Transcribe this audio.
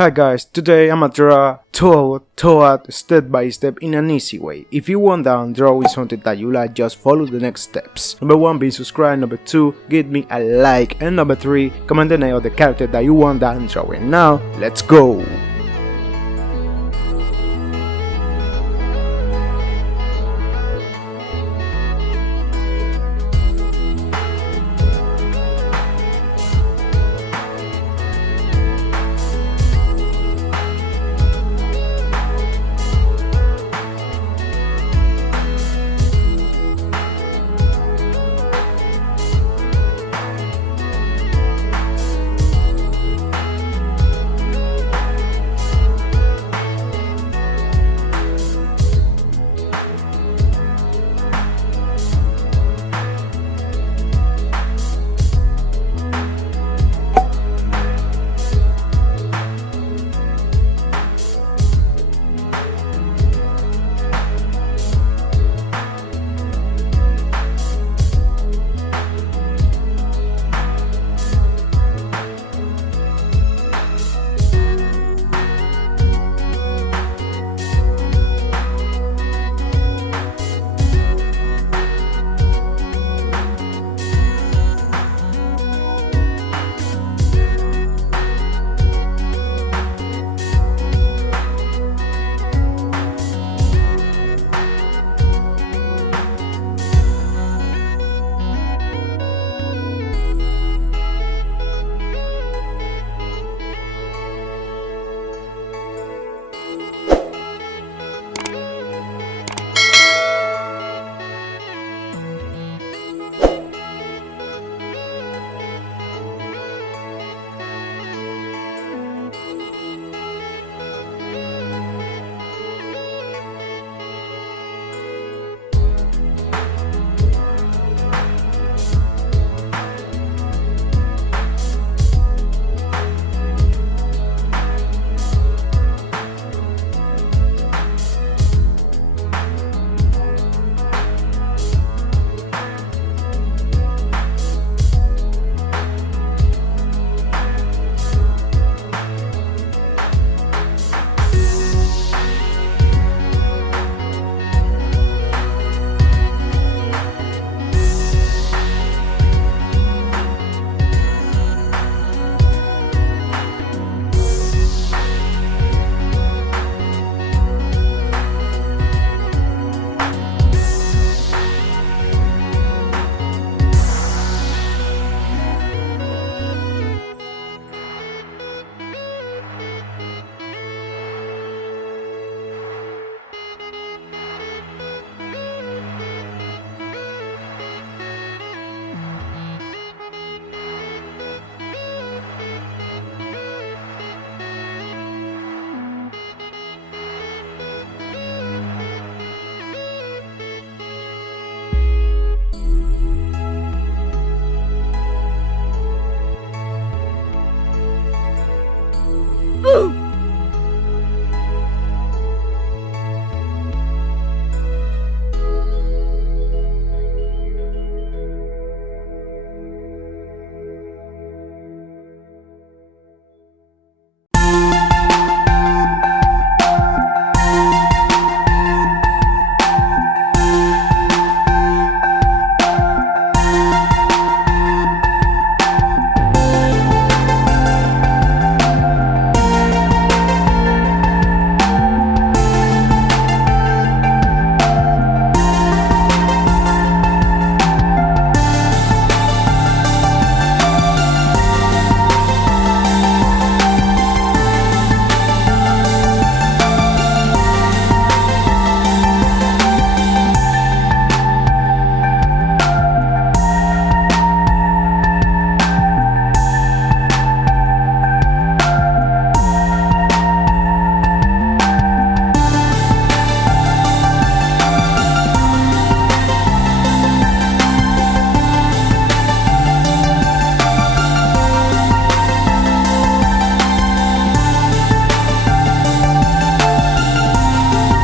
Hi guys, today I'ma draw Toad step by step in an easy way. If you want that drawing something that you like, just follow the next steps. Number 1, be subscribed. Number 2, give me a like. And number 3, comment the name of the character that you want that drawing. Now, let's go!